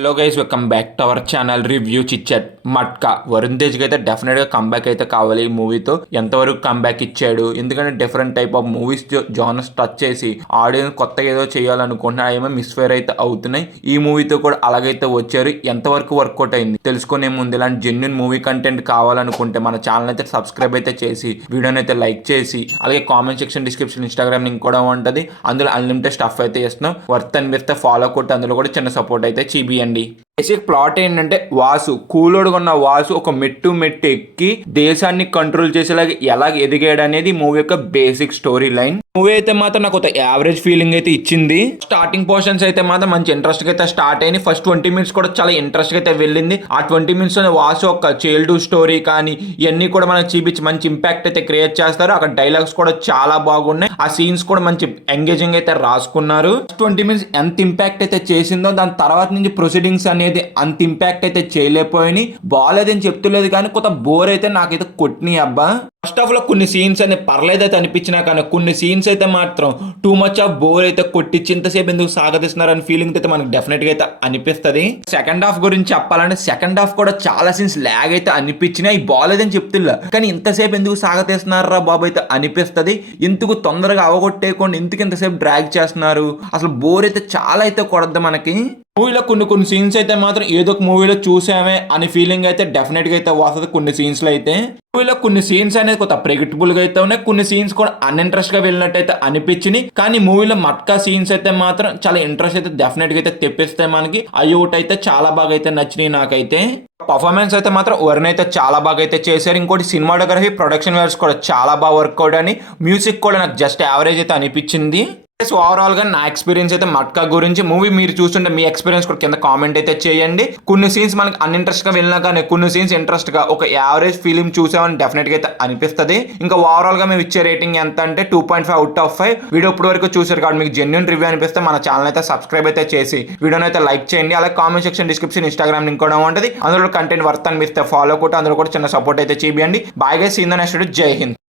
Hello guys, welcome back to our channel review చిట్ మట్కా. వరుణ్ తేజ్కి అయితే డెఫినెట్గా కంబ్యాక్ అయితే కావాలి ఈ మూవీతో. ఎంతవరకు కంబ్యాక్ ఇచ్చాడు, ఎందుకంటే different type of movies genres touch చేసి ఆడియన్స్ కొత్తగా ఏదో చేయాలనుకుంటున్నా ఏమో మిస్ఫైర్ అయితే అవుతున్నాయి. ఈ మూవీతో కూడా అలాగైతే వచ్చారు. ఎంతవరకు వర్కౌట్ అయింది తెలుసుకునే ముందు ఇలాంటి జెన్యున్ మూవీ కంటెంట్ కావాలనుకుంటే మన ఛానల్ అయితే సబ్స్క్రైబ్ అయితే చేసి వీడియోని అయితే లైక్ చేసి, అలాగే comment section, description, Instagram link కూడా ఉంటుంది. అందులో అన్లిమిటెడ్ స్టఫ్ అయితే ఇస్తున్నాం. వర్త్ అనిపిస్తే ఫాలో కొట్టి అందులో కూడా చిన్న సపోర్ట్ అయితే చూపియండి. బేసిక్ ప్లాట్ ఏంటంటే, వాసు కూలోడుగా ఉన్న వాసు ఒక మెట్టు ఎక్కి దేశాన్ని కంట్రోల్ చేసేలాగా ఎలాగ ఎదిగాడు అనేది మూవీ యొక్క బేసిక్ స్టోరీ లైన్. మూవీ అయితే మాత్రం నాకు ఒక యావరేజ్ ఫీలింగ్ అయితే ఇచ్చింది. స్టార్టింగ్ పోర్షన్స్ అయితే మాత్రం మంచి ఇంట్రెస్ట్ అయితే స్టార్ట్ అయింది. ఫస్ట్ 20 minutes కూడా చాలా ఇంట్రెస్ట్ అయితే వెళ్ళింది. ఆ 20 minutes వాసు ఒక చైల్డ్హుడ్ స్టోరీ కానీ ఇవన్నీ కూడా మనకు చూపించి మంచి ఇంపాక్ట్ అయితే క్రియేట్ చేస్తారు. అక్కడ డైలాగ్స్ కూడా చాలా బాగున్నాయి. ఆ సీన్స్ కూడా మంచి ఎంగేజింగ్ అయితే రాసుకున్నారు. 20 minutes ఎంత ఇంపాక్ట్ అయితే చేసిందో దాని తర్వాత నుంచి ప్రొసీడింగ్స్ అనేది అంత ఇంపాక్ట్ అయితే చేయలేకపోయి బాగాలేదని చెప్తులేదు, కానీ కొంత బోర్ అయితే నాకైతే కొట్టినాయి అబ్బా. ఫస్ట్ ఆఫ్ లో కొన్ని సీన్స్ అనేది పర్లేదు అయితే అనిపించినా, కానీ కొన్ని సీన్స్ అయితే మాత్రం టూ మచ్ ఆఫ్ బోర్ అయితే కొట్టించి ఇంతసేపు ఎందుకు సాగతిస్తున్నారు అని ఫీలింగ్ అయితే మనకు డెఫినెట్ గా అయితే అనిపిస్తుంది. సెకండ్ హాఫ్ గురించి చెప్పాలంటే, సెకండ్ హాఫ్ కూడా చాలా సీన్స్ లాగ్ అయితే అనిపించినాయి. బాగాలేదని చెప్తున్నా, కానీ ఇంతసేపు ఎందుకు సాగతీస్తున్నారా బాబు అయితే అనిపిస్తుంది. ఎందుకు తొందరగా అవగొట్టేయకుండా ఎందుకు ఇంతసేపు డ్రాగ్ చేస్తున్నారు, అసలు బోర్ అయితే చాలా అయితే కొడద్దు మనకి. మూవీలో కొన్ని సీన్స్ అయితే మాత్రం ఏదో ఒక మూవీలో చూసామే అని ఫీలింగ్ అయితే డెఫినెట్ గా అయితే వస్తుంది. కొన్ని సీన్స్ లో అయితే మూవీలో కొన్ని సీన్స్ అనేది కొంత ప్రెడిక్టబుల్ గా అయితే ఉన్నాయి. కొన్ని సీన్స్ కూడా అన్ఇంట్రెస్ట్ గా వెళ్ళినట్టు అయితే అనిపించినాయి. కానీ మూవీలో మట్కా సీన్స్ అయితే మాత్రం చాలా ఇంట్రెస్ట్ అయితే డెఫినెట్ గా అయితే తెప్పిస్తాయి మనకి. అవి ఒకటి అయితే చాలా బాగా అయితే నచ్చినాయి నాకైతే. పర్ఫార్మెన్స్ అయితే మాత్రం వరుణ్ అయితే చాలా బాగా అయితే చేశారు. ఇంకోటి సినిమాటోగ్రఫీ, ప్రొడక్షన్ వాల్యూస్ కూడా చాలా బాగా వర్కౌట్ అని. మ్యూజిక్ కూడా నాకు జస్ట్ యావరేజ్ అయితే అనిపించింది. సో ఓవరాల్ గా నా ఎక్స్పీరియన్స్ అయితే మట్కా గురించి. మూవీ మీరు చూస్తుంటే మీ ఎక్స్పీరియన్స్ కూడా కింద కామెంట్ అయితే చేయండి. కొన్ని సీన్స్ మనకి అన్ఇంట్రెస్ట్ గా వెళ్ళినా కానీ కొన్ని సీన్స్ ఇంట్రెస్ట్ గా ఒక యావరేజ్ ఫిలిం చూసామని డెఫినెట్ గా అయితే అనిపిస్తుంది. ఇంకా ఓవరాల్ గా మేము ఇచ్చే రేటింగ్ ఎంత అంటే 2.5 అవుట్ ఆఫ్ 5. వీడియో ఇప్పటి వరకు చూసారు కాబట్టి మీకు జెన్యున్ రివ్యూ అనిపిస్తే మన ఛానల్ అయితే సబ్స్క్రైబ్ అయితే చేసి వీడియోని అయితే లైక్ చేయండి. అలాగే comment section, description, Instagram link కూడా ఉంటుంది. అందులో కంటెంట్ వర్త్ అనిపిస్తే ఫాలో కొట్టి అందులో కూడా చిన్న సపోర్ట్ అయితే చేయండి. Bye guys, see you in the next video. జై హింద్.